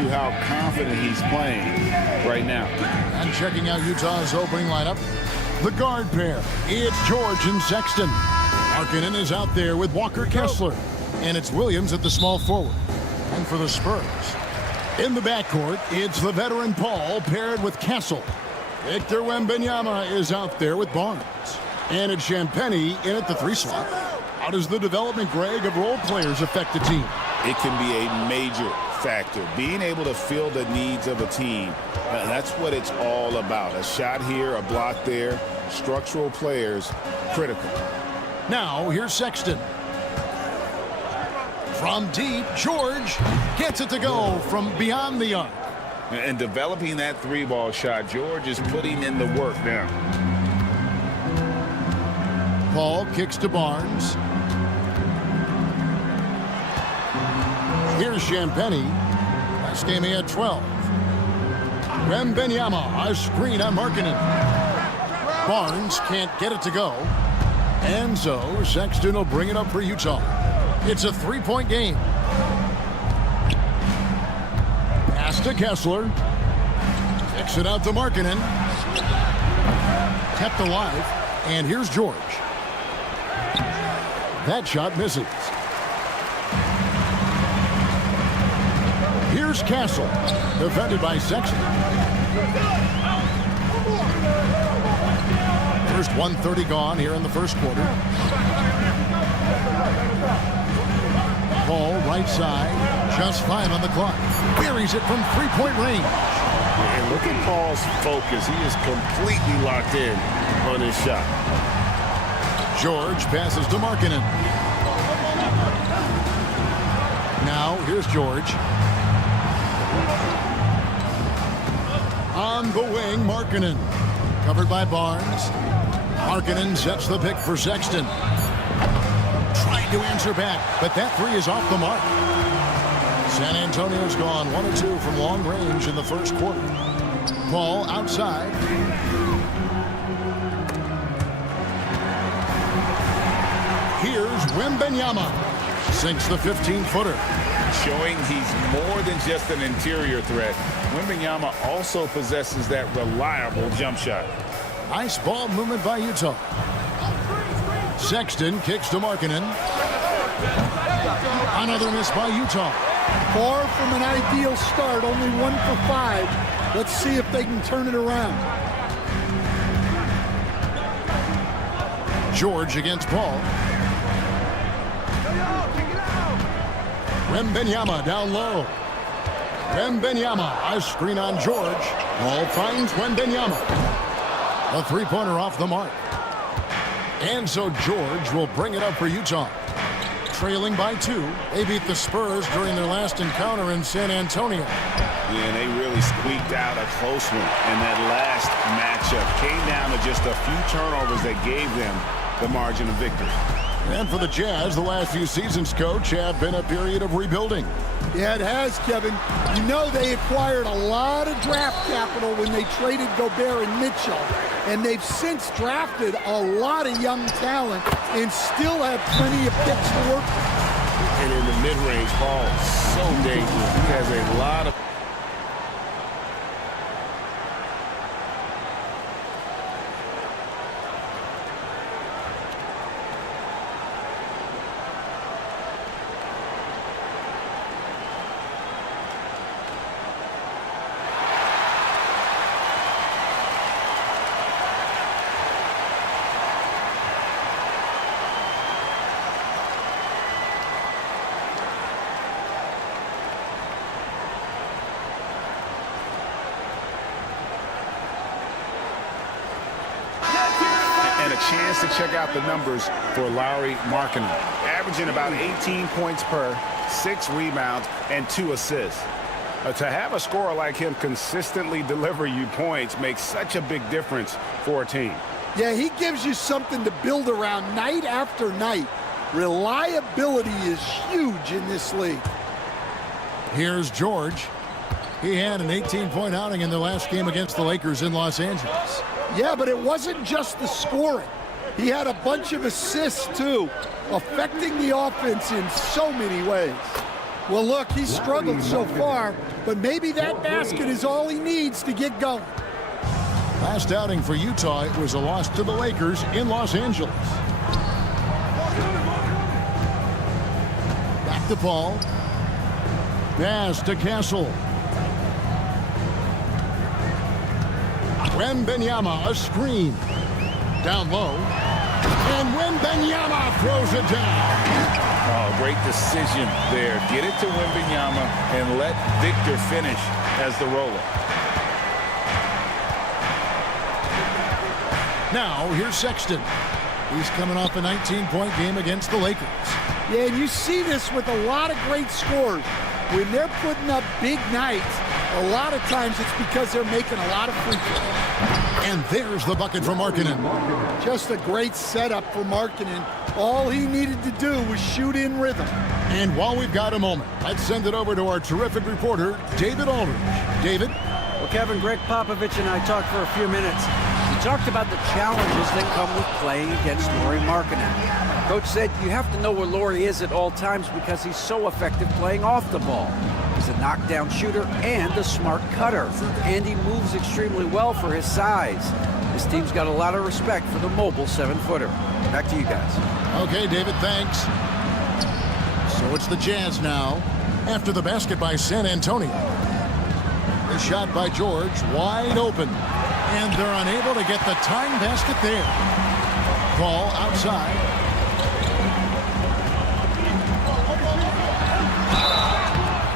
you how confident he's playing right now. And checking out Utah's opening lineup, the guard pair. It's George and Sexton. Markkanen is out there with Walker Kessler. And it's Williams at the small forward. And for the Spurs, in the backcourt, it's the veteran Paul paired with Castle. Victor Wembanyama is out there with Barnes. And it's Champagnie in at the 3 slot. How does the development, Greg, of role players affect the team? It can be a major factor. Being able to fill the needs of a team, that's what it's all about. A shot here, a block there, structural players, critical. Now, here's Sexton. From deep, George gets it to go from beyond the arc. And developing that 3-ball shot, George is putting in the work now. Paul kicks to Barnes. Here's Champagnie. Last game he had 12. Wembanyama, a screen on Markkanen. Barnes can't get it to go. And so Sexton will bring it up for Utah. It's a 3-point game. Pass to Kessler. Kicks it out to Markkanen. Kept alive. And here's George. That shot misses. Here's Castle. Defended by Sexton. First 1:30 gone here in the first quarter. Paul, right side, just 5 on the clock. Buries it from 3-point range. And look at Paul's focus. He is completely locked in on his shot. George passes to Markkanen. Now, here's George. On the wing, Markkanen. Covered by Barnes. Markkanen sets the pick for Sexton. Trying to answer back, but that 3 is off the mark. San Antonio's gone 1 of 2 from long range in the first quarter. Paul outside. Here's Wembanyama. Sinks the 15-footer. Showing he's more than just an interior threat. Wembanyama also possesses that reliable jump shot. Nice ball movement by Utah. Sexton kicks to Markkanen. Another miss by Utah. Far from an ideal start, only 1 for 5. Let's see if they can turn it around. George against Paul. Wembanyama down low. Wembanyama, a screen on George. Paul finds Wembanyama. A 3-pointer off the mark. And so George will bring it up for Utah. Trailing by 2. They beat the Spurs during their last encounter in San Antonio. Yeah, and they really squeaked out a close one. And that last matchup came down to just a few turnovers that gave them the margin of victory. And for the Jazz, the last few seasons, Coach, have been a period of rebuilding. Yeah, it has, Kevin. You know they acquired a lot of draft capital when they traded Gobert and Mitchell. And they've since drafted a lot of young talent and still have plenty of picks to work with. And in the mid-range ball, so dangerous. He has a lot of... and a chance to check out the numbers for Lauri Markkanen. Averaging about 18 points per, 6 rebounds, and 2 assists. To have a scorer like him consistently deliver you points makes such a big difference for a team. Yeah, he gives you something to build around night after night. Reliability is huge in this league. Here's George. He had an 18-point outing in their last game against the Lakers in Los Angeles. Yeah, but it wasn't just the scoring. He had a bunch of assists, too, affecting the offense in so many ways. Well, look, he's struggled so far, but maybe that basket is all he needs to get going. Last outing for Utah, it was a loss to the Lakers in Los Angeles. Back to Paul. Pass to Castle. Wembanyama, a screen. Down low. And Wembanyama throws it down. Oh, great decision there. Get it to Wembanyama and let Victor finish as the roller. Now, here's Sexton. He's coming off a 19-point game against the Lakers. Yeah, and you see this with a lot of great scores. When they're putting up big nights, a lot of times it's because they're making a lot of free throws. And there's the bucket for Markkanen. Just a great setup for Markkanen. All he needed to do was shoot in rhythm. And while we've got a moment, let's send it over to our terrific reporter, David Aldridge. David? Well, Kevin, Greg Popovich and I talked for a few minutes. We talked about the challenges that come with playing against Lauri Markkanen. Coach said you have to know where Lauri is at all times because he's so effective playing off the ball. He's a knockdown shooter and a smart cutter, and he moves extremely well for his size. This team's got a lot of respect for the mobile 7-footer. Back to you guys. Okay, David, thanks. So it's the Jazz now, after the basket by San Antonio. The shot by George, wide open. And they're unable to get the tying basket there. Ball outside.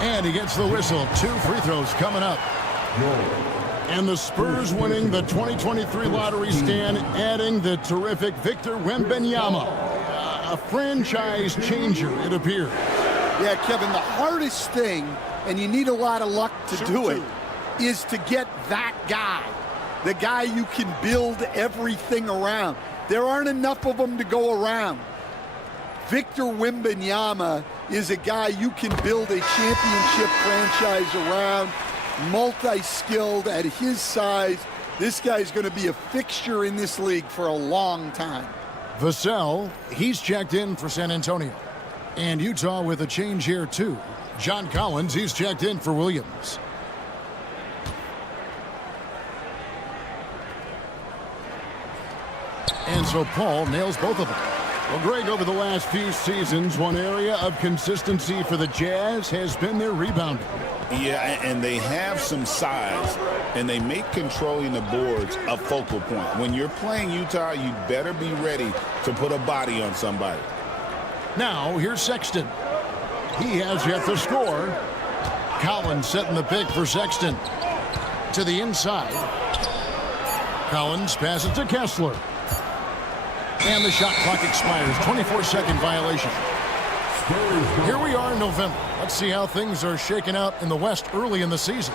And he gets the whistle. 2 free throws coming up. And the Spurs winning the 2023 lottery stand, adding the terrific Victor Wembanyama. A franchise changer, it appears. Yeah, Kevin, the hardest thing, and you need a lot of luck to do it, is to get that guy. The guy you can build everything around. There aren't enough of them to go around. Victor Wembanyama is a guy you can build a championship franchise around, multi-skilled at his size. This guy's going to be a fixture in this league for a long time. Vassell, he's checked in for San Antonio. And Utah with a change here too. John Collins, he's checked in for Williams. And so Paul nails both of them. Well, Greg, over the last few seasons, one area of consistency for the Jazz has been their rebounding. Yeah, and they have some size, and they make controlling the boards a focal point. When you're playing Utah, you better be ready to put a body on somebody. Now, here's Sexton. He has yet to score. Collins setting the pick for Sexton. To the inside. Collins passes to Kessler. And the shot clock expires. 24-second violation. Here we are in November. Let's see how things are shaking out in the West early in the season.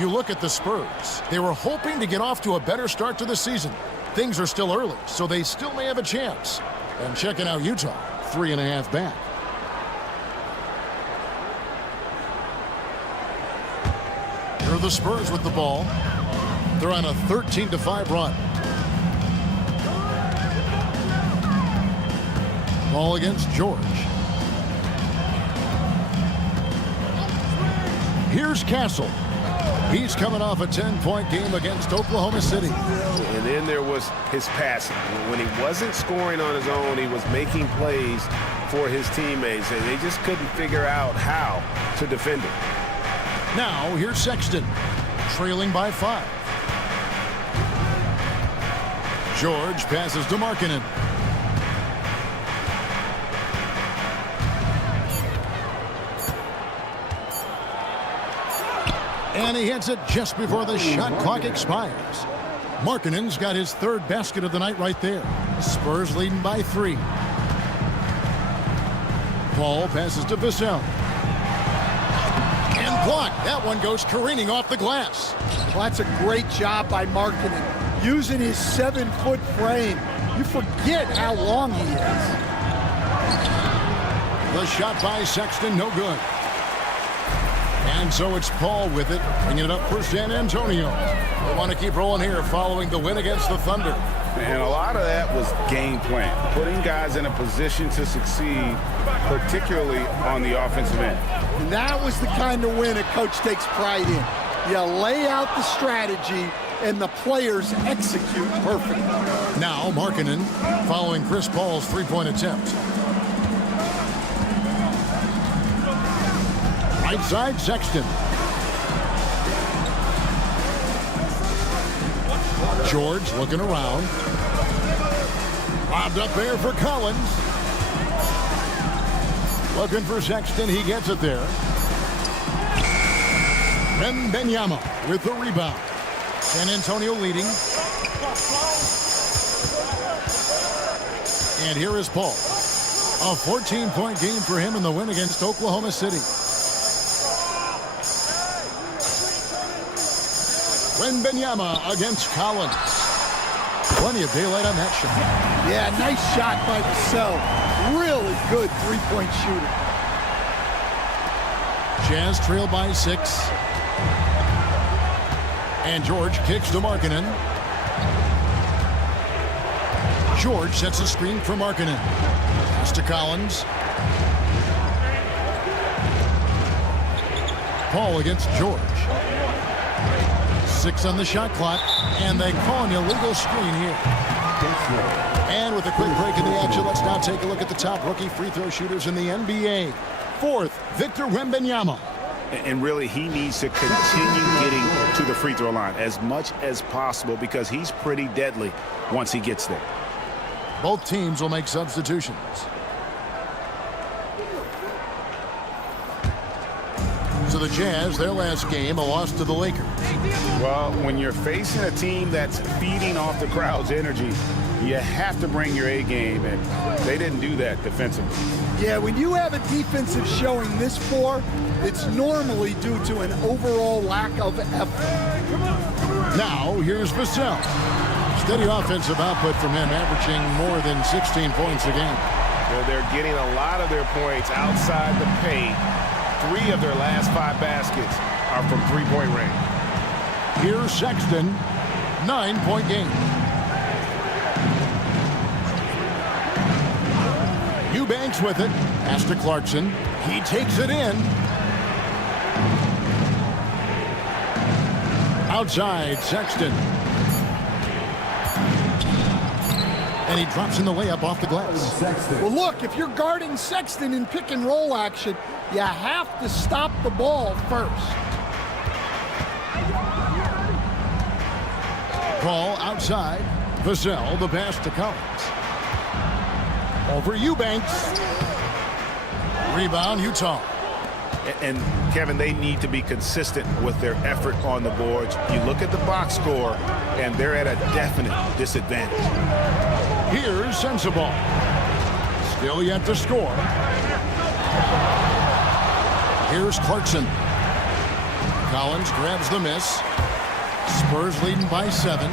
You look at the Spurs. They were hoping to get off to a better start to the season. Things are still early, so they still may have a chance. And checking out Utah, 3.5 back. Here are the Spurs with the ball. They're on a 13-5 run. Ball against George. Here's Castle. He's coming off a 10-point game against Oklahoma City. And then there was his passing. When he wasn't scoring on his own, he was making plays for his teammates, and they just couldn't figure out how to defend him. Now, here's Sexton, trailing by 5. George passes to Markkanen. And he hits it just before the shot clock expires. Markkanen's got his 3rd basket of the night right there. Spurs leading by 3. Paul passes to Vassell. And blocked. That one goes careening off the glass. Well, that's a great job by Markkanen. Using his 7-foot frame. You forget how long he is. The shot by Sexton, no good. And so it's Paul with it, bringing it up for San Antonio. They want to keep rolling here following the win against the Thunder. And a lot of that was game plan, putting guys in a position to succeed, particularly on the offensive end. And that was the kind of win a coach takes pride in. You lay out the strategy, and the players execute perfectly. Now Markkanen following Chris Paul's three-point attempt. Right side, Sexton. George looking around. Lobbed up there for Collins. Looking for Sexton. He gets it there. Wembanyama with the rebound. San Antonio leading. And here is Paul. A 14-point game for him in the win against Oklahoma City. Wembanyama against Collins. Plenty of daylight on that shot. Yeah, nice shot by Vassell. Really good three-point shooter. Jazz trail by 6. And George kicks to Markkanen. George sets a screen for Markkanen. Pass to Collins. Paul against George. 6 on the shot clock, and they call an illegal screen here. And with a quick break in the action, let's now take a look at the top rookie free throw shooters in the NBA. Fourth, Victor Wembanyama. And really, he needs to continue getting to the free throw line as much as possible because he's pretty deadly once he gets there. Both teams will make substitutions. So the Jazz, their last game, a loss to the Lakers. Well, when you're facing a team that's feeding off the crowd's energy, you have to bring your A game, and they didn't do that defensively. Yeah, when you have a defensive showing this poor, it's normally due to an overall lack of effort. Now, here's Vassell. Steady offensive output from him, averaging more than 16 points a game. Well, they're getting a lot of their points outside the paint. 3 of their last 5 baskets are from three-point range. Here's Sexton, 9-point game. Eubanks with it. Pass to Clarkson. He takes it in. Outside, Sexton. And he drops in the layup off the glass. Well, look, if you're guarding Sexton in pick-and-roll action, you have to stop the ball first. Paul outside. Vassell, the pass to Collins. Over Eubanks. Rebound, Utah. And Kevin, they need to be consistent with their effort on the boards. You look at the box score, and they're at a definite disadvantage. Here's Sensible. Still yet to score. Here's Clarkson. Collins grabs the miss. Spurs leading by 7.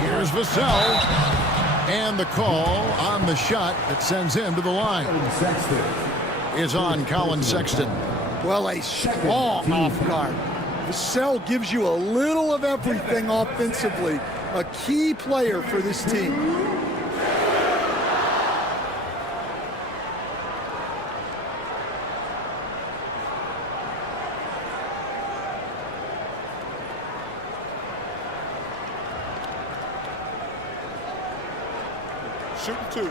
Here's Vassell. And the call on the shot that sends him to the line is on Colin Sexton. Well, a strong off guard. Vassell gives you a little of everything offensively. A key player for this team. Shooting 2.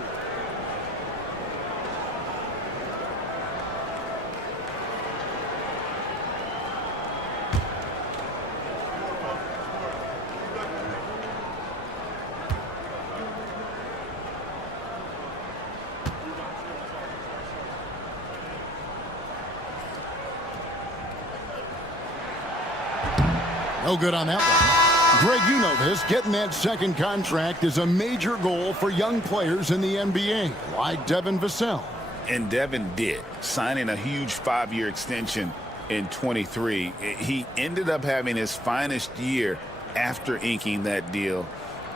No good on that one. Greg, you know this. Getting that second contract is a major goal for young players in the NBA, like Devin Vassell. And Devin did, signing a huge 5-year extension in 23. He ended up having his finest year after inking that deal.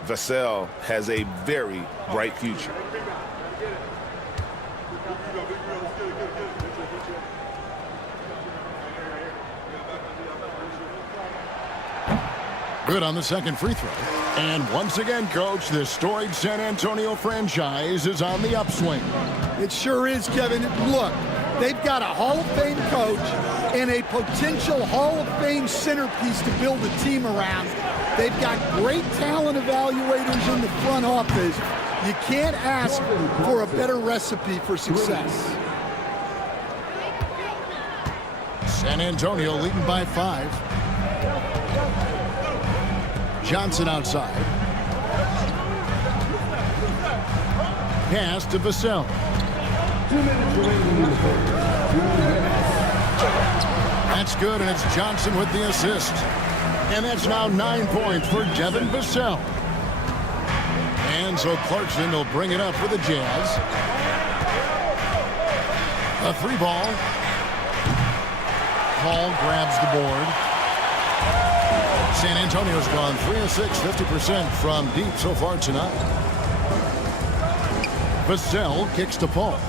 Vassell has a very bright future. Good on the second free throw. And once again, Coach, this storied San Antonio franchise is on the upswing. It sure is, Kevin. Look, they've got a Hall of Fame coach and a potential Hall of Fame centerpiece to build a team around. They've got great talent evaluators in the front office. You can't ask for a better recipe for success. San Antonio leading by 5. Johnson outside. Pass to Vassell. That's good, and it's Johnson with the assist. And that's now 9 points for Devin Vassell. And so Clarkson will bring it up for the Jazz. A 3-ball. Paul grabs the board. San Antonio's gone 3 of 6, 50% from deep so far tonight. Vassell kicks to Paul.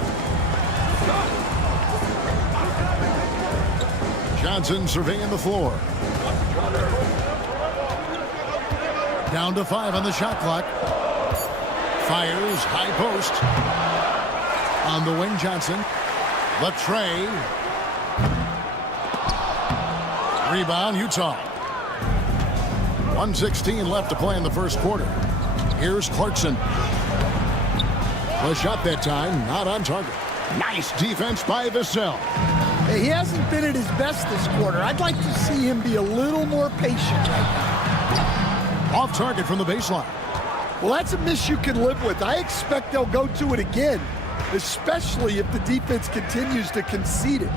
Johnson surveying the floor. Down to 5 on the shot clock. Fires high post. On the wing, Johnson. Latray. Rebound, Utah. 1:16 left to play in the first quarter. Here's Clarkson. The shot that time, not on target. Nice defense by Vassell. Hey, he hasn't been at his best this quarter. I'd like to see him be a little more patient right now. Off target from the baseline. Well, that's a miss you can live with. I expect they'll go to it again, especially if the defense continues to concede it.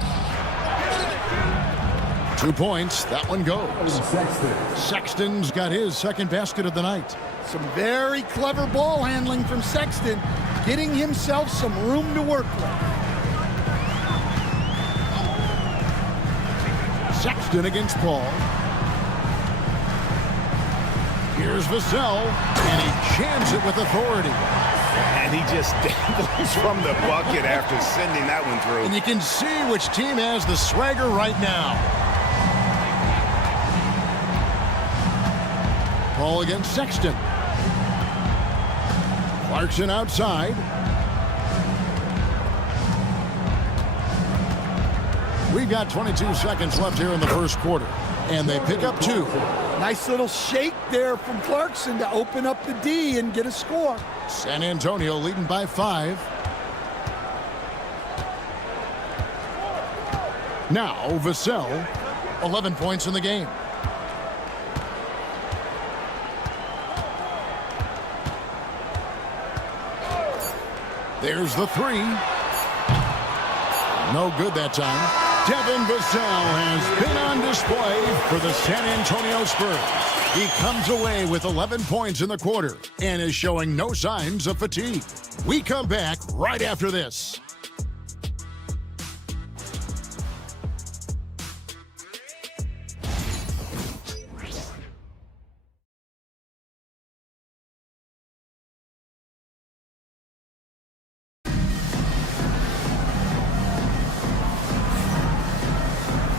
2 points. That one goes. Sexton's got his second basket of the night. Some very clever ball handling from Sexton, getting himself some room to work with. Sexton against Paul. Here's Vassell, and he jams it with authority. And he just dangles from the bucket after sending that one through. And you can see which team has the swagger right now. Paul against Sexton. Clarkson outside. We've got 22 seconds left here in the first quarter. And they pick up 2. Nice little shake there from Clarkson to open up the D and get a score. San Antonio leading by 5. Now Vassell, 11 points in the game. There's the 3. No good that time. Devin Vassell has been on display for the San Antonio Spurs. He comes away with 11 points in the quarter and is showing no signs of fatigue. We come back right after this.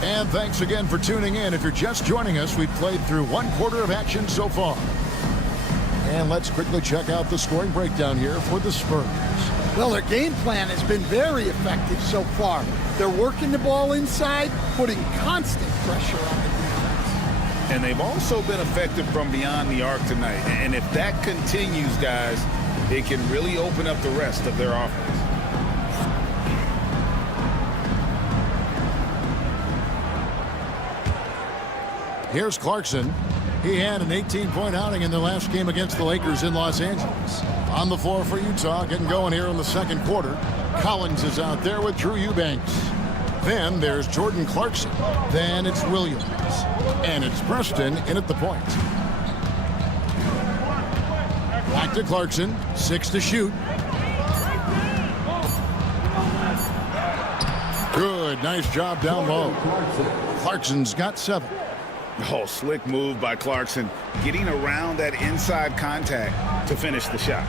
And thanks again for tuning in. If you're just joining us, we've played through 1 quarter of action so far. And let's quickly check out the scoring breakdown here for the Spurs. Well, their game plan has been very effective so far. They're working the ball inside, putting constant pressure on the defense. And they've also been effective from beyond the arc tonight. And if that continues, guys, it can really open up the rest of their offense. Here's Clarkson. He had an 18-point outing in the last game against the Lakers in Los Angeles. On the floor for Utah, getting going here in the second quarter. Collins is out there with Drew Eubanks. Then there's Jordan Clarkson. Then it's Williams. And it's Preston in at the point. Back to Clarkson. 6 to shoot. Good. Nice job down low. Clarkson's got 7. Oh, slick move by Clarkson, getting around that inside contact to finish the shot.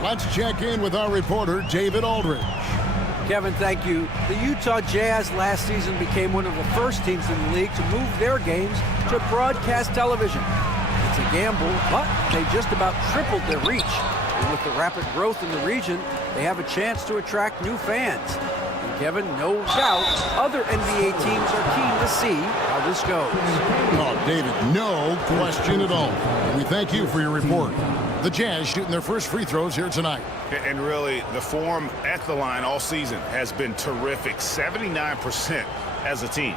Let's check in with our reporter, David Aldridge. Kevin, thank you. The Utah Jazz last season became one of the first teams in the league to move their games to broadcast television. It's a gamble, but they just about tripled their reach. And with the rapid growth in the region, they have a chance to attract new fans. And Kevin, no doubt, other NBA teams are keen to see how this goes. Oh, David, no question at all. We thank you for your report. The Jazz shooting their first free throws here tonight. And really, the form at the line all season has been terrific. 79% as a team.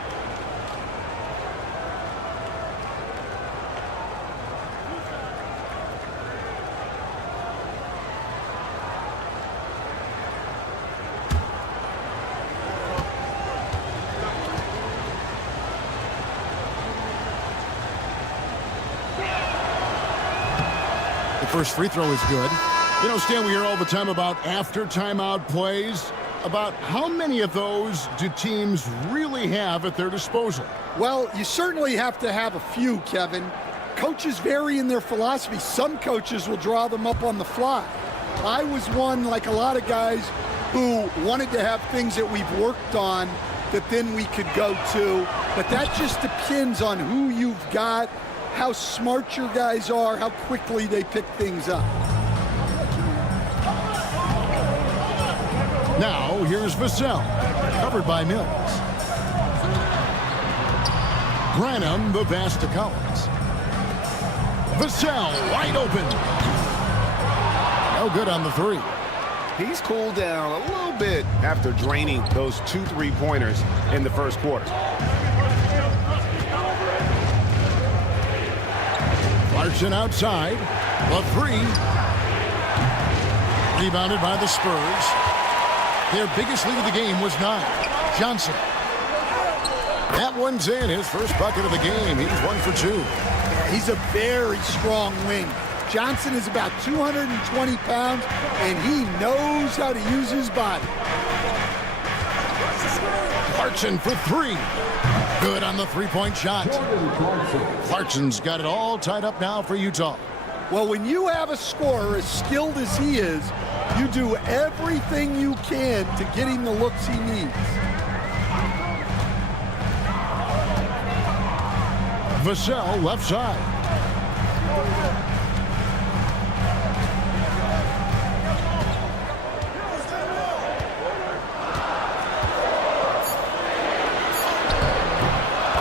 The first free throw is good. You know, Stan, we hear all the time about after timeout plays. About how many of those do teams really have at their disposal? Well, you certainly have to have a few, Kevin. Coaches vary in their philosophy. Some coaches will draw them up on the fly. I was one, like a lot of guys, who wanted to have things that we've worked on that then we could go to. But that just depends on who you've got, how smart your guys are, how quickly they pick things up. Now, here's Vassell, covered by Mills. Branham, the pass to Collins. Vassell, wide open. No good on the three. He's cooled down a little bit after draining those 2 3-pointers in the first quarter. Clarkson outside. The three. Rebounded by the Spurs. Their biggest lead of the game was 9. Johnson. That one's in. His first bucket of the game. He's 1 for 2. He's a very strong wing. Johnson is about 220 pounds, and he knows how to use his body. Clarkson for 3. Good on the three-point shot. Clarkson's got it all tied up now for Utah. Well, when you have a scorer as skilled as he is, you do everything you can to get him the looks he needs. Vassell left side.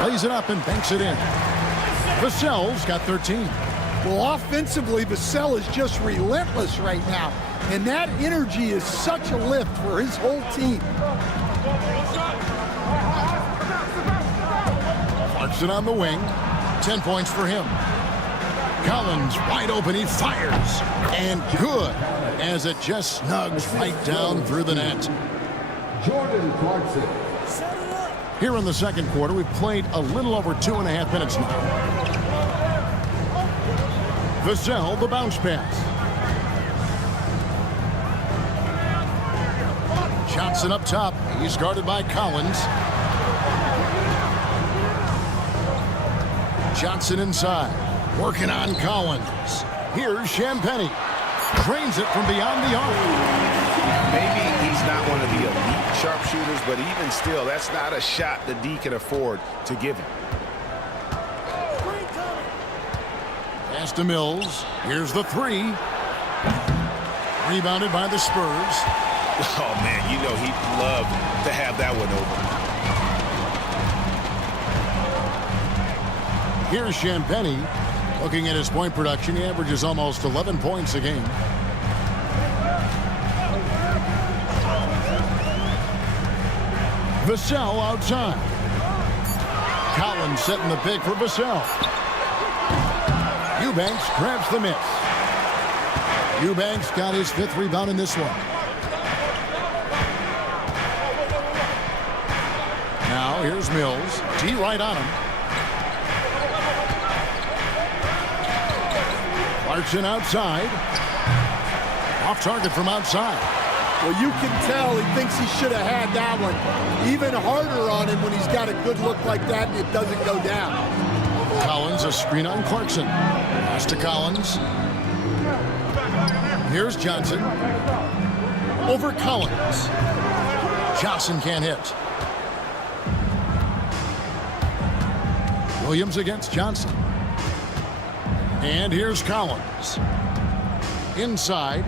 Lays it up and banks it in. Vassell's got 13. Well, offensively, Vassell is just relentless right now. And that energy is such a lift for his whole team. Clarkson on the wing. 10 points for him. Collins wide open. He fires. And good as it just snugs right down through the net. Jordan Clarkson. Here in the second quarter, we've played a little over 2.5 minutes now. Vassell, the bounce pass. Johnson up top. He's guarded by Collins. Johnson inside. Working on Collins. Here's Champagnie. Drains it from beyond the arc. Maybe he's not one of the elite sharpshooters, but even still, that's not a shot that D can afford to give him. Pass to Mills. Here's the three. Rebounded by the Spurs. Oh, man, you know he'd love to have that one over. Here's Champagnie. Looking at his point production, he averages almost 11 points a game. Vassell outside. Collins setting the pick for Vassell. Eubanks grabs the miss. Eubanks got his 5th rebound in this one. Now here's Mills. T right on him. Clarkson outside. Off target from outside. Well, you can tell he thinks he should have had that one. Even harder on him when he's got a good look like that and it doesn't go down. Collins, a screen on Clarkson. Pass to Collins. Here's Johnson. Over Collins. Johnson can't hit. Williams against Johnson. And here's Collins. Inside.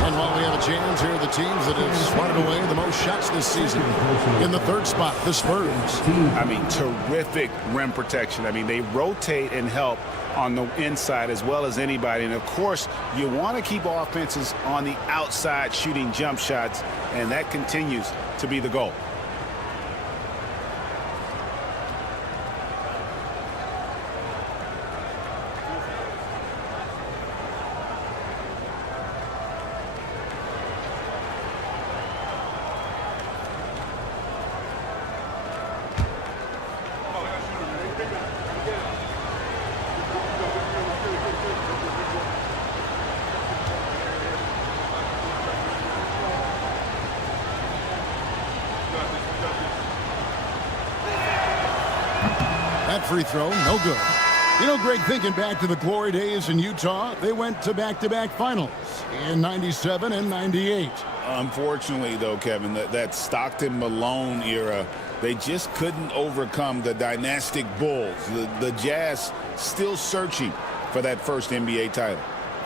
And while we have a chance, here are the teams that have swatted away the most shots this season. In the third spot, the Spurs. I mean, terrific rim protection. I mean, they rotate and help on the inside as well as anybody. And, of course, you want to keep offenses on the outside shooting jump shots, and that continues to be the goal. That free throw, no good. You know, Greg, thinking back to the glory days in Utah, they went to back-to-back finals in 97 and 98. Unfortunately, though, Kevin, that Stockton-Malone era, they just couldn't overcome the dynastic Bulls. The Jazz still searching for that first NBA title.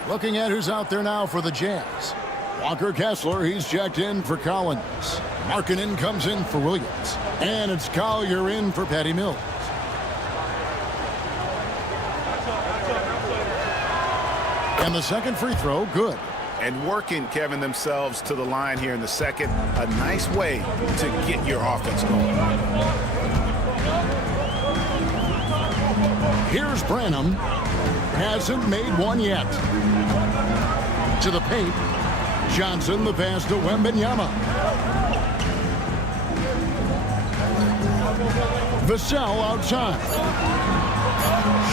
Looking at who's out there now for the Jazz. Walker Kessler, he's checked in for Collins. Markkanen comes in for Williams. And it's Collier in for Patty Mills. And the second free throw, good. And working, Kevin, themselves to the line here in the second. A nice way to get your offense going. Here's Branham. Hasn't made one yet. To the paint. Johnson, the pass to Wembanyama. Vassell outside.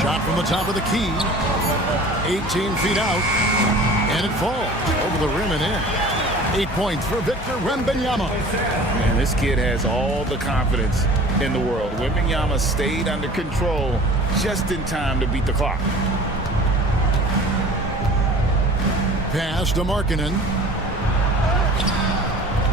Shot from the top of the key. 18 feet out. And it falls over the rim and in. 8 points for Victor Wembanyama. And this kid has all the confidence in the world. Wembanyama stayed under control just in time to beat the clock. Pass to Markkanen.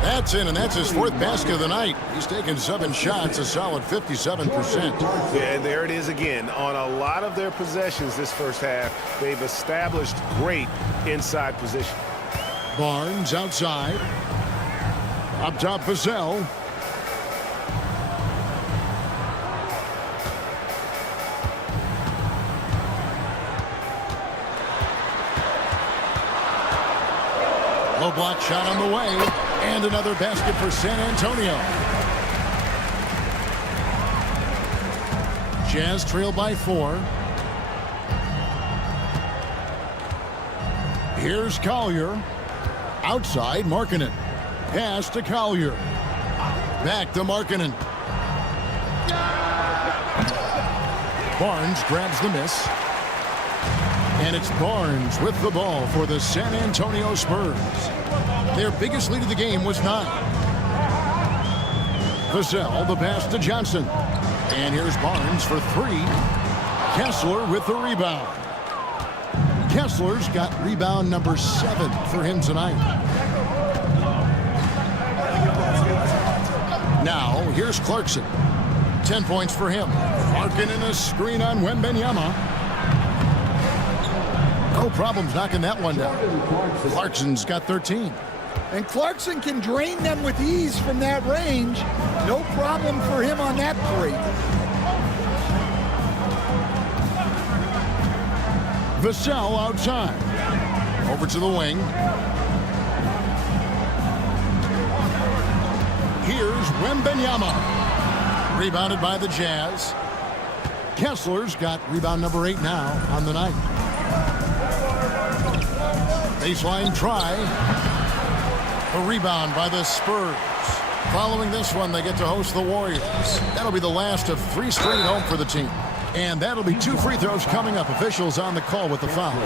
That's in, and that's his fourth basket of the night. He's taken 7 shots, a solid 57%. Yeah, there it is again. On a lot of their possessions this first half, they've established great inside position. Barnes outside. Up top, Vassell. Low block shot on the way. And another basket for San Antonio. Jazz trail by 4. Here's Collier. Outside, Markkanen. Pass to Collier. Back to Markkanen. Barnes grabs the miss. And it's Barnes with the ball for the San Antonio Spurs. Their biggest lead of the game was 9. Vassell, the pass to Johnson. And here's Barnes for 3. Kessler with the rebound. Kessler's got rebound number 7 for him tonight. Now, here's Clarkson. 10 points for him. Markkanen a screen on Wembanyama. No problems knocking that one down. Clarkson's got 13. And Clarkson can drain them with ease from that range. No problem for him on that 3. Vassell outside. Over to the wing. Here's Wembanyama. Rebounded by the Jazz. Kessler's got rebound number 8 now on the night. Baseline try. A rebound by the Spurs. Following this one, they get to host the Warriors. That'll be the last of 3 straight home for the team. And that'll be 2 free throws coming up. Officials on the call with the foul.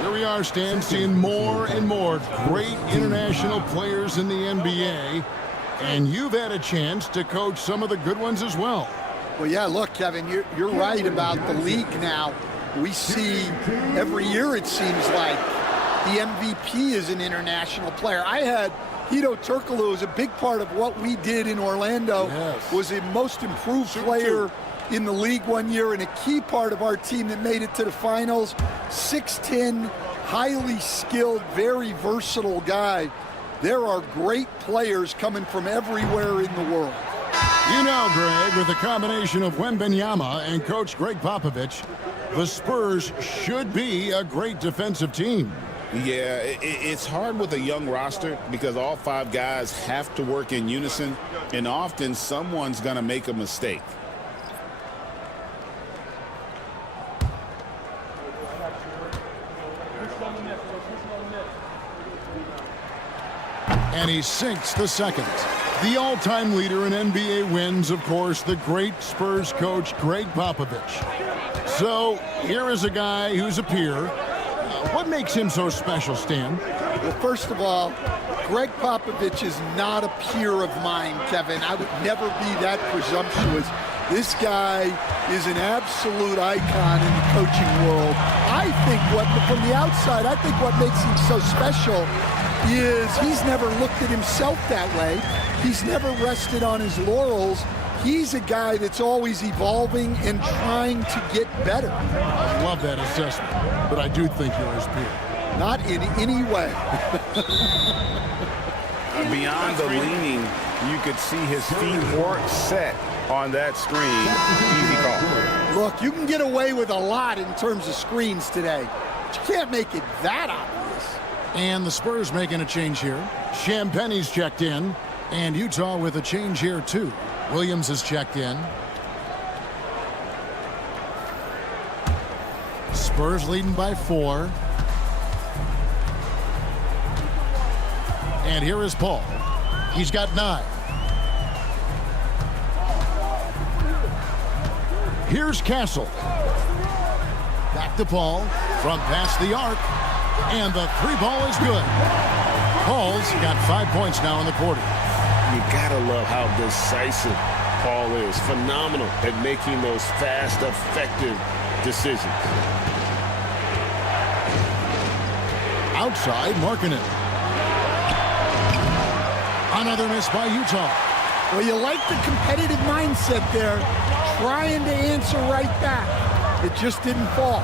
Here we are, Stan, seeing more and more great international players in the NBA. And you've had a chance to coach some of the good ones as well. Well, yeah, look, Kevin, you're right about the league now. We see every year, it seems like, the MVP is an international player. I had Hito Turkoglu as a big part of what we did in Orlando. Yes. Was a most improved player in the league one year and a key part of our team that made it to the finals. 6'10", highly skilled, very versatile guy. There are great players coming from everywhere in the world. You know, Greg, with a combination of Wembanyama and Coach Greg Popovich, the Spurs should be a great defensive team. Yeah, it's hard with a young roster because all 5 guys have to work in unison, and often someone's going to make a mistake. And he sinks the second. The all-time leader in NBA wins, of course, the great Spurs coach Greg Popovich. So here is a guy who's a peer. What makes him so special, Stan? Well, first of all, Greg Popovich is not a peer of mine, Kevin. I would never be that presumptuous. This guy is an absolute icon in the coaching world. I think from the outside, I think what makes him so special is he's never looked at himself that way. He's never rested on his laurels. He's a guy that's always evolving and trying to get better. I love that assessment, but I do think you're his peer. Not in any way. Beyond the leaning, you could see his feet weren't set on that screen. Easy call. Look, you can get away with a lot in terms of screens today, but you can't make it that obvious. And the Spurs making a change here. Champagne's checked in, and Utah with a change here too. Williams has checked in. Spurs leading by 4. And here is Paul. He's got 9. Here's Castle. Back to Paul from past the arc. And the 3-ball is good. Paul's got 5 points now in the quarter. You gotta love how decisive Paul is. Phenomenal at making those fast, effective decisions. Outside, Markkanen. Another miss by Utah. Well, you like the competitive mindset there, trying to answer right back. It just didn't fall.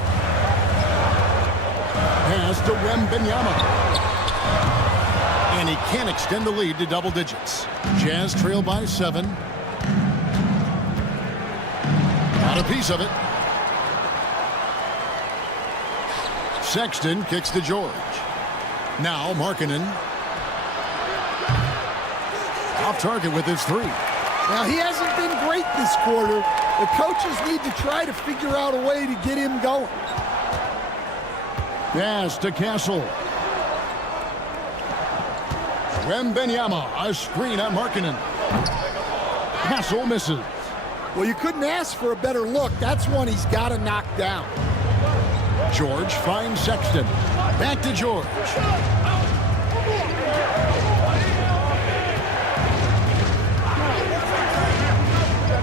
Pass to Wembanyama. And he can't extend the lead to double digits. Jazz trail by 7. Got a piece of it. Sexton kicks to George. Now Markkanen. Off target with his 3. Now, he hasn't been great this quarter. The coaches need to try to figure out a way to get him going. Pass to Castle. Wembanyama, a screen on Markkanen. Castle misses. Well, you couldn't ask for a better look. That's one he's got to knock down. George finds Sexton. Back to George.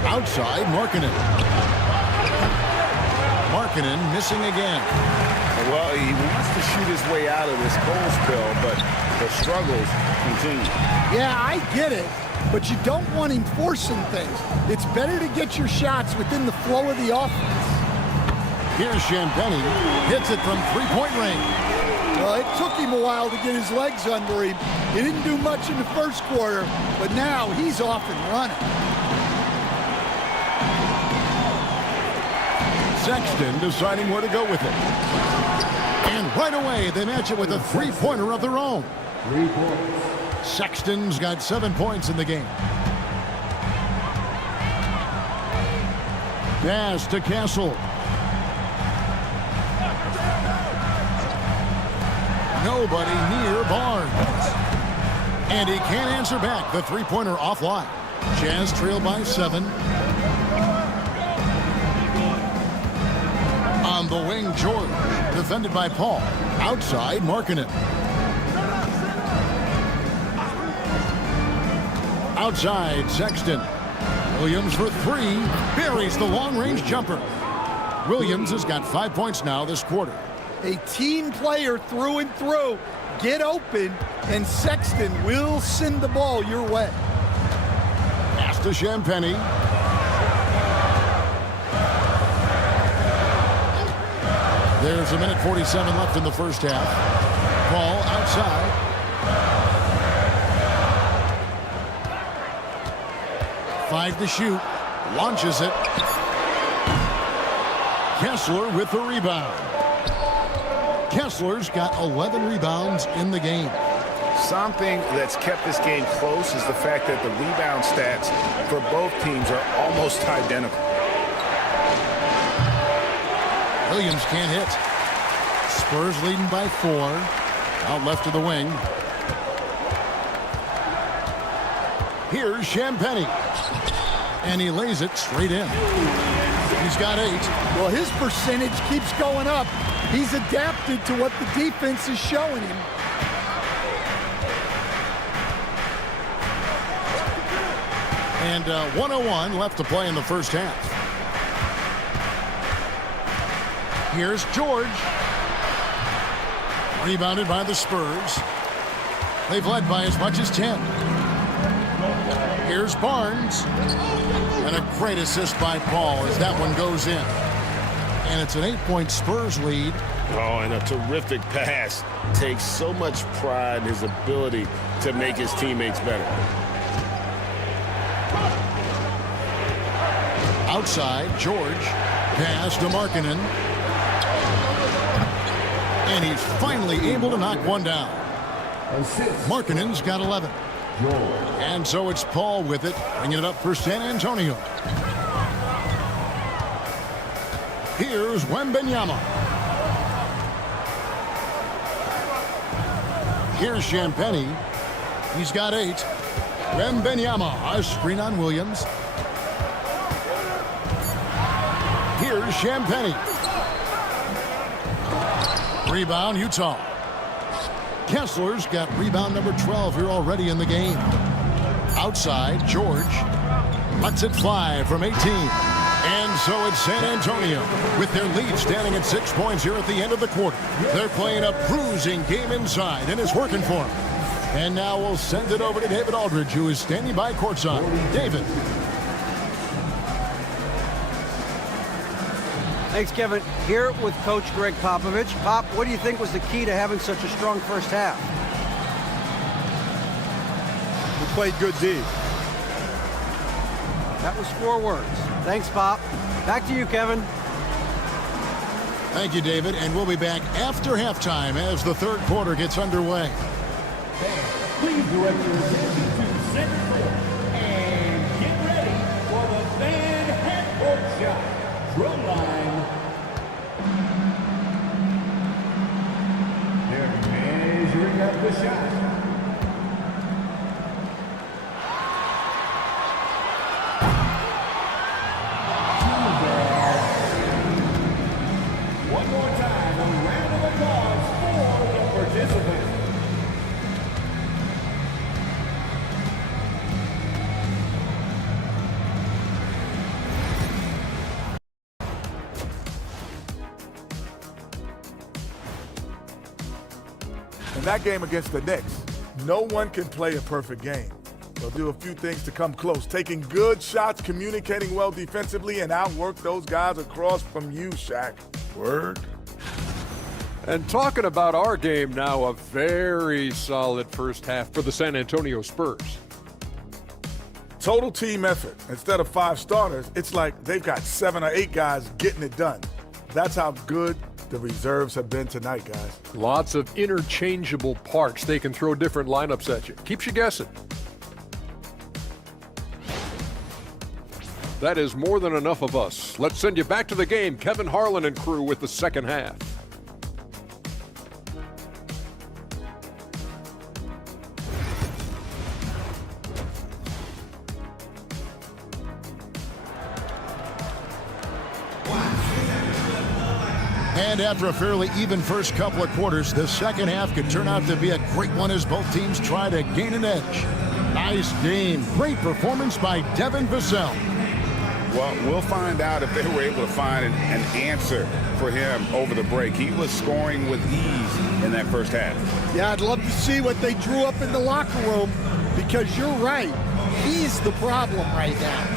Outside, Markkanen. Markkanen missing again. Well, he wants to shoot his way out of this cold spell, but the struggles continue. Yeah, I get it, but you don't want him forcing things. It's better to get your shots within the flow of the offense. Here's Champagnie. Hits it from 3-point range. Well, it took him a while to get his legs under him. He didn't do much in the first quarter, but now he's off and running. Sexton deciding where to go with it. And right away, they match it with a 3-pointer of their own. 3 points. Sexton's got 7 points in the game. Pass to Castle. Nobody near Barnes. And he can't answer back. The 3-pointer offline. Jazz trail by 7. On the wing, George. Defended by Paul. Outside, Markkanen. Outside, Sexton. Williams for 3. Buries the long-range jumper. Williams has got 5 points now this quarter. A team player through and through. Get open, and Sexton will send the ball your way. Pass to Champagnie. There's 1:47 left in the first half. Ball outside. Five to shoot. Launches it. Kessler with the rebound. Kessler's got 11 rebounds in the game. Something that's kept this game close is the fact that the rebound stats for both teams are almost identical. Williams can't hit. Spurs leading by 4. Out left to the wing. Here's Champagnie. And he lays it straight in. He's got 8. Well, his percentage keeps going up. He's adapted to what the defense is showing him. And 1:01 left to play in the first half. Here's George. Rebounded by the Spurs. They've led by as much as 10. Here's Barnes. And a great assist by Paul as that one goes in. And it's an 8-point Spurs lead. Oh, and a terrific pass. Takes so much pride in his ability to make his teammates better. Outside, George. Pass to Markkanen. And he's finally able to knock one down. Markkanen's got 11. And so it's Paul with it, bringing it up for San Antonio. Here's Wembanyama. Here's Champagnie. He's got 8. Wembanyama, a screen on Williams. Here's Champagnie. Rebound, Utah. Kessler's got rebound number 12 here already in the game. Outside, George lets it fly from 18. And so it's San Antonio with their lead standing at 6 points here at the end of the quarter. They're playing a bruising game inside, and it's working for them. And now we'll send it over to David Aldridge, who is standing by courtside. David. Thanks, Kevin. Here with Coach Greg Popovich. Pop, what do you think was the key to having such a strong first half? We played good D. That was 4 words. Thanks, Pop. Back to you, Kevin. Thank you, David. And we'll be back after halftime as the third quarter gets underway. Please direct your attention to center court and get ready for the fan half-court shot. Drum line. They're measuring up the shot. One more time, a round of applause for the participants. In that game against the Knicks, no one can play a perfect game. They'll do a few things to come close, taking good shots, communicating well defensively, and outwork those guys across from you, Shaq. Word. And talking about our game now, a very solid first half for the San Antonio Spurs. Total team effort. Instead of 5 starters, it's like they've got 7 or 8 guys getting it done. That's how good the reserves have been tonight, guys. Lots of interchangeable parts. They can throw different lineups at you. Keeps you guessing. That is more than enough of us. Let's send you back to the game. Kevin Harlan and crew with the second half. And after a fairly even first couple of quarters, the second half could turn out to be a great one as both teams try to gain an edge. Nice game. Great performance by Devin Vassell. Well, we'll find out if they were able to find an answer for him over the break. He was scoring with ease in that first half. Yeah, I'd love to see what they drew up in the locker room, because you're right. He's the problem right now.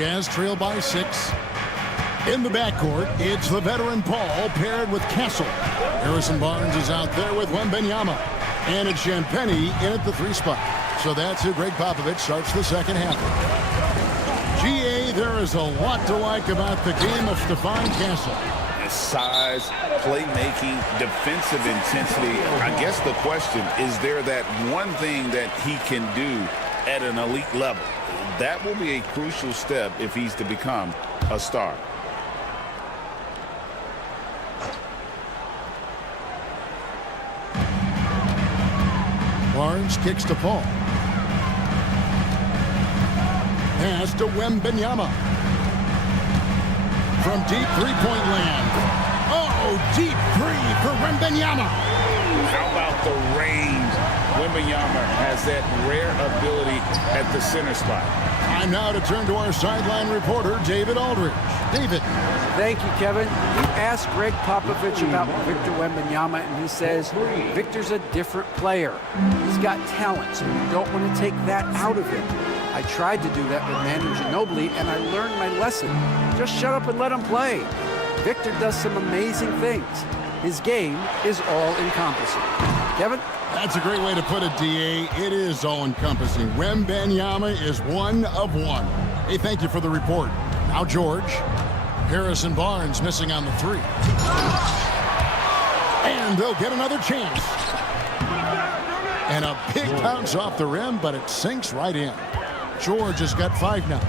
Jazz trail by 6. In the backcourt, it's the veteran Paul paired with Castle. Harrison Barnes is out there with Wembanyama. And it's Champagny in at the 3 spot. So that's who Greg Popovich starts the second half. GA, there is a lot to like about the game of Stephon Castle. His size, playmaking, defensive intensity. I guess the question, is there that one thing that he can do at an elite level? That will be a crucial step if he's to become a star. Barnes kicks to Paul. Pass to Wembanyama. From deep three-point land. Oh, deep three for Wembanyama. How about the range? Wembanyama has that rare ability at the center spot. Time now to turn to our sideline reporter, David Aldridge. David. Thank you, Kevin. You asked Greg Popovich about Victor Wembanyama, and he says Victor's a different player. He's got talent, so you don't want to take that out of him. I tried to do that with Manu Ginobili, and I learned my lesson. Just shut up and let him play. Victor does some amazing things. His game is all-encompassing. Kevin? That's a great way to put it, D.A. It is all-encompassing. Wembanyama is one of one. Hey, thank you for the report. Now George. Harrison Barnes missing on the 3. And they'll get another chance. And a big bounce off the rim, but it sinks right in. George has got 5 now.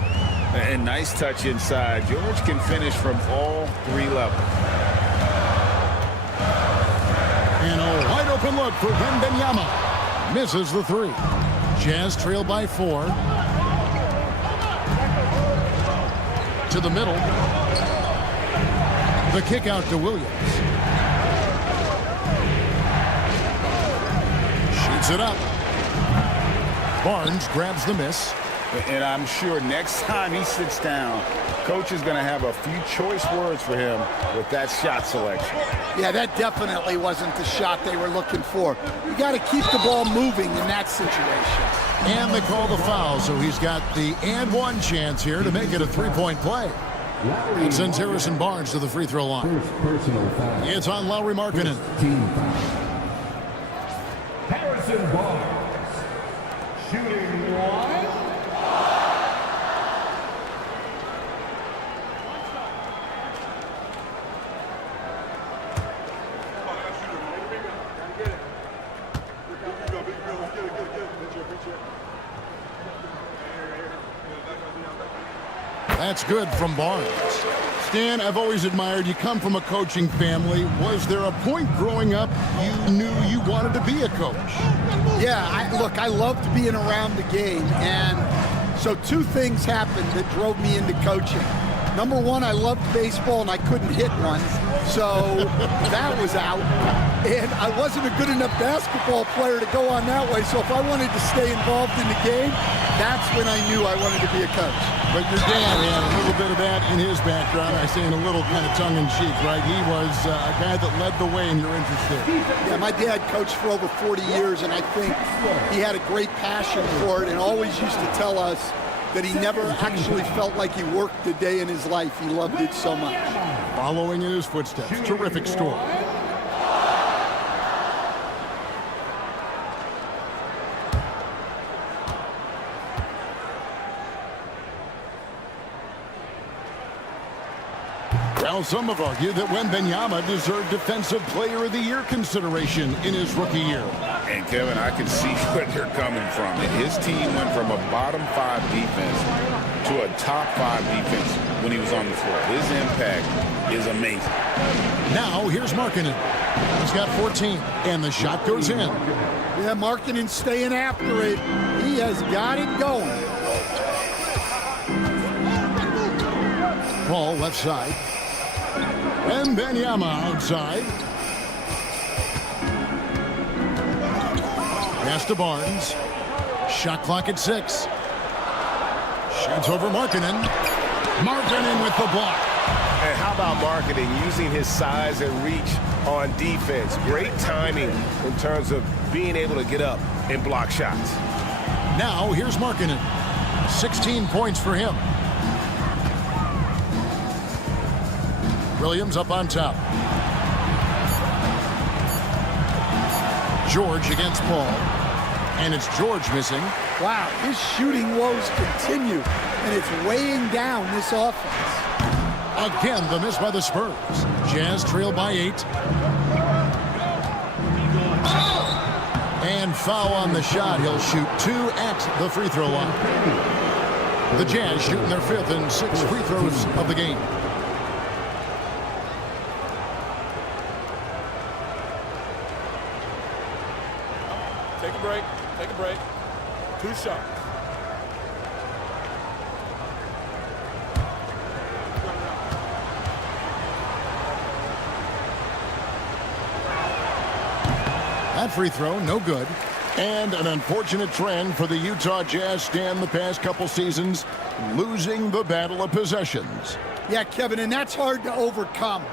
And nice touch inside. George can finish from all 3 levels. And a wide open look for Wembanyama. Misses the 3. Jazz trail by 4. To the middle. The kick out to Williams. Shoots it up. Barnes grabs the miss. And I'm sure next time he sits down, coach is going to have a few choice words for him with that shot selection. Yeah, that definitely wasn't the shot they were looking for. You got to keep the ball moving in that situation. And they call the foul, so he's got the and one chance here to make it a 3-point play. It sends Harrison Barnes to the free throw line. It's on Lauri Markkanen. Harrison Barnes, shooting 1. That's good from Barnes. Stan, I've always admired you. Come from a coaching family. Was there a point growing up you knew you wanted to be a coach? Yeah, I loved being around the game. And so 2 things happened that drove me into coaching. Number 1, I loved baseball and I couldn't hit one. So that was out. And I wasn't a good enough basketball player to go on that way. So if I wanted to stay involved in the game, that's when I knew I wanted to be a coach. But your dad had a little bit of that in his background. I say in a little kind of tongue-in-cheek, right? He was a guy that led the way in your interest there. Yeah, my dad coached for over 40 years, and I think he had a great passion for it and always used to tell us that he never actually felt like he worked a day in his life. He loved it so much. Following in his footsteps. Terrific story. Well, some have argued that Wembanyama deserved Defensive Player of the Year consideration in his rookie year. And, Kevin, I can see where they're coming from. His team went from a bottom 5 defense to a top 5 defense when he was on the floor. His impact is amazing. Now, here's Markkanen. He's got 14, and the shot goes in. Yeah, Markkanen staying after it. He has got it going. Paul left side. Wembanyama outside. Pass to Barnes. Shot clock at 6. Shoots over Markkanen. Markkanen with the block. And how about Markkanen using his size and reach on defense? Great timing in terms of being able to get up and block shots. Now here's Markkanen. 16 points for him. Williams up on top. George against Paul. And it's George missing. Wow, his shooting woes continue, and it's weighing down this offense. Again, the miss by the Spurs. Jazz trail by 8. And foul on the shot. He'll shoot 2 at the free throw line. The Jazz shooting their 5th and 6th free throws of the game. Take a break. Take a break. 2 shots. That free throw, no good. And an unfortunate trend for the Utah Jazz stand the past couple seasons, losing the battle of possessions. Yeah, Kevin, and that's hard to overcome.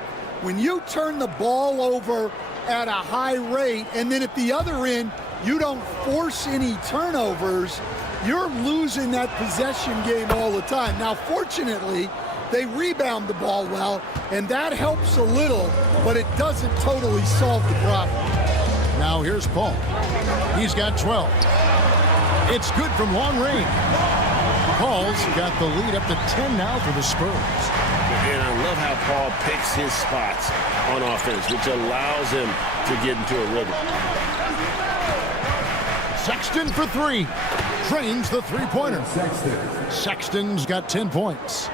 When you turn the ball over at a high rate, and then at the other end, you don't force any turnovers, you're losing that possession game all the time. Now, fortunately, they rebound the ball well, and that helps a little, but it doesn't totally solve the problem. Now here's Paul. He's got 12. It's good from long range. Paul's got the lead up to 10 now for the Spurs. And I love how Paul picks his spots on offense, which allows him to get into a rhythm. Sexton for 3. Trains the three-pointer. Sexton's got 10 points.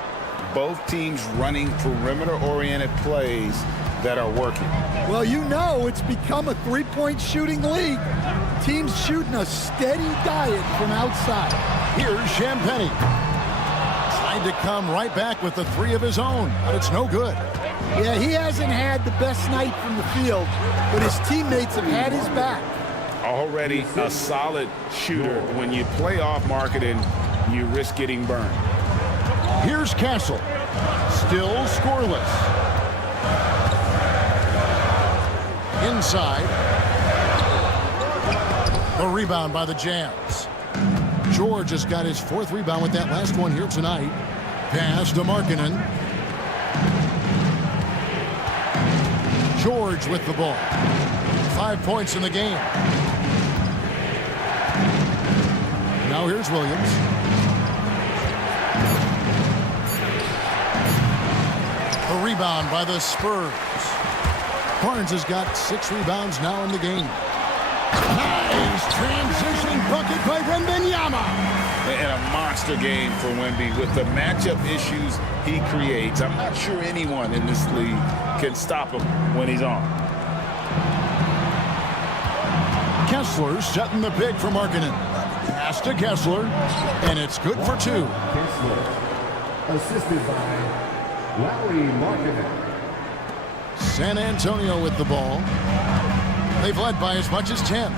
Both teams running perimeter-oriented plays that are working. Well, you know it's become a three-point shooting league. Teams shooting a steady diet from outside. Here's Champagnie. Tried to come right back with the 3 of his own, but it's no good. Yeah, he hasn't had the best night from the field, but his teammates have had his back. Already a solid shooter. When you play off marketing, you risk getting burned. Here's Castle. Still scoreless. Inside. The rebound by the Jazz. George has got his 4th rebound with that last one here tonight. Pass to Markkanen. George with the ball. 5 points in the game. Now here's Williams. The rebound by the Spurs. Barnes has got 6 rebounds now in the game. Nice transition bucket by Wembanyama. And a monster game for Wemby with the matchup issues he creates. I'm not sure anyone in this league can stop him when he's on. Kessler setting the pick for Markkanen. Pass to Kessler, and it's good for 2. Kessler, assisted by Lauri Markkanen. San Antonio with the ball. They've led by as much as 10.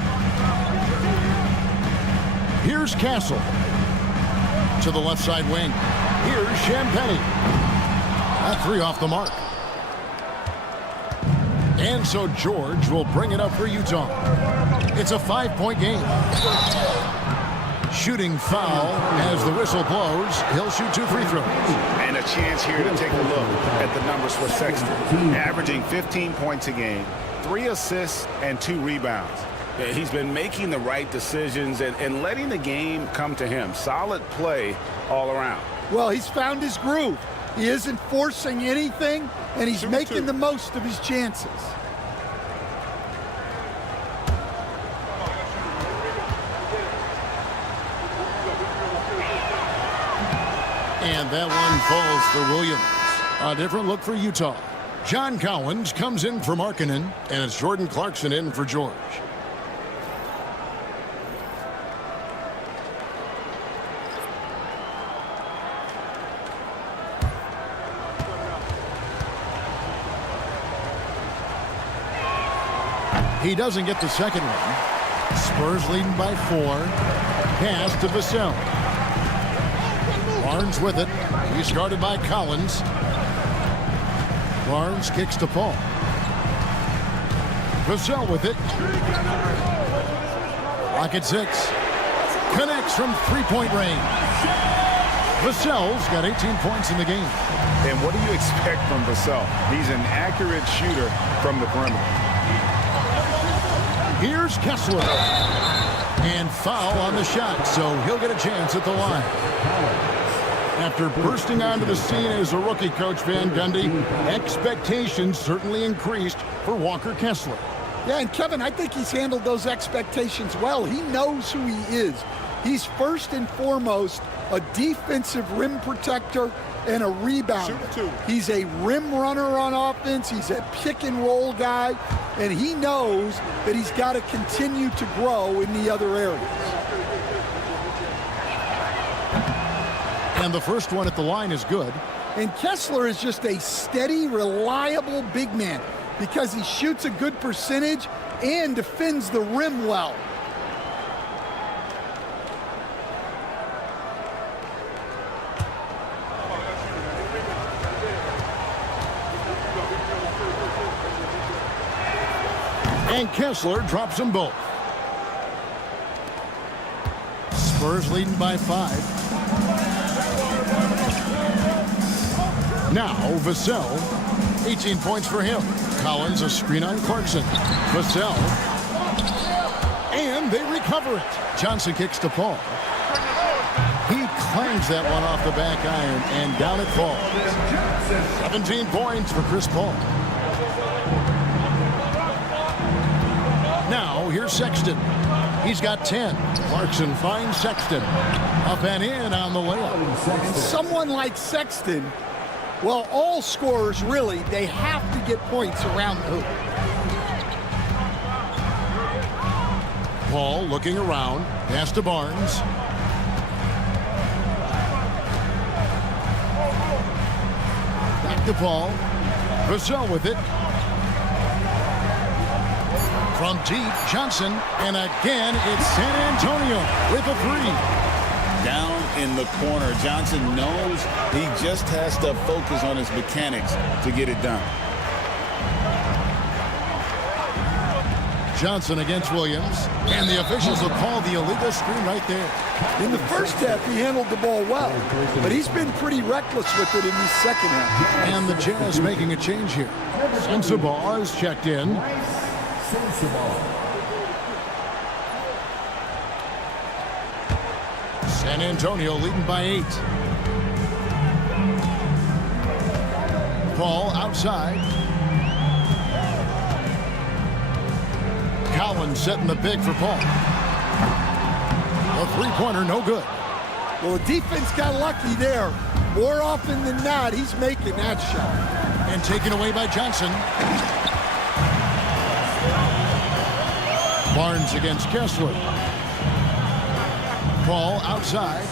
Here's Castle. To the left side wing. Here's Champagnie. That 3 off the mark. And so George will bring it up for Utah. It's a 5-point game. Shooting foul as the whistle blows. He'll shoot 2 free throws. And a chance here to take a look at the numbers for Sexton. Averaging 15 points a game, 3 assists, and 2 rebounds. He's been making the right decisions and letting the game come to him. Solid play all around. Well, he's found his groove. He isn't forcing anything, and he's making the most of his chances. And that one falls for Williams. A different look for Utah. John Collins comes in for Markkanen, and it's Jordan Clarkson in for George. He doesn't get the second one. Spurs leading by 4. Pass to Vassell. Barnes with it. He's guarded by Collins. Barnes kicks to Paul. Vassell with it. Rocket 6. Connects from 3-point range. Vassell's got 18 points in the game. And what do you expect from Vassell? He's an accurate shooter from the perimeter. Here's Kessler. And foul on the shot, so he'll get a chance at the line. After bursting onto the scene as a rookie, Coach Van Gundy, expectations certainly increased for Walker Kessler. Yeah, and Kevin, I think he's handled those expectations well. He knows who he is. He's first and foremost a defensive rim protector and a rebounder. He's a rim runner on offense. He's a pick and roll guy, and he knows that he's got to continue to grow in the other areas. And the first one at the line is good. And Kessler is just a steady, reliable big man because he shoots a good percentage and defends the rim well. And Kessler drops them both. Spurs leading by 5. Now Vassell, 18 points for him. Collins a screen on Clarkson. Vassell. And they recover it. Johnson kicks to Paul. He clangs that one off the back iron and down it falls. 17 points for Chris Paul. Now, here's Sexton. He's got 10. Clarkson finds Sexton. Up and in on the layup. And someone like Sexton, well, all scorers really, they have to get points around the hoop. Paul looking around. Pass to Barnes. Back to Paul. Vassell with it. From deep, Johnson, and again, it's San Antonio with a 3. Down in the corner, Johnson knows he just has to focus on his mechanics to get it done. Johnson against Williams, and the officials will call the illegal screen right there. In the first half, he handled the ball well, but he's been pretty reckless with it in the second half. And the Jazz making a change here. Sensabaugh is checked in. San Antonio leading by 8. Paul outside. Collins setting the big for Paul. A three-pointer, no good. Well, the defense got lucky there. More often than not, he's making that shot. And taken away by Johnson. Barnes against Kessler. Paul outside.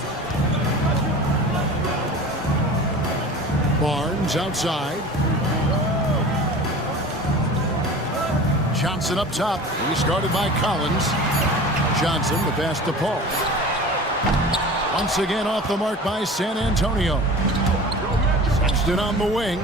Barnes outside. Johnson up top. He's guarded by Collins. Johnson, the pass to Paul. Once again off the mark by San Antonio. Sexton on the wing.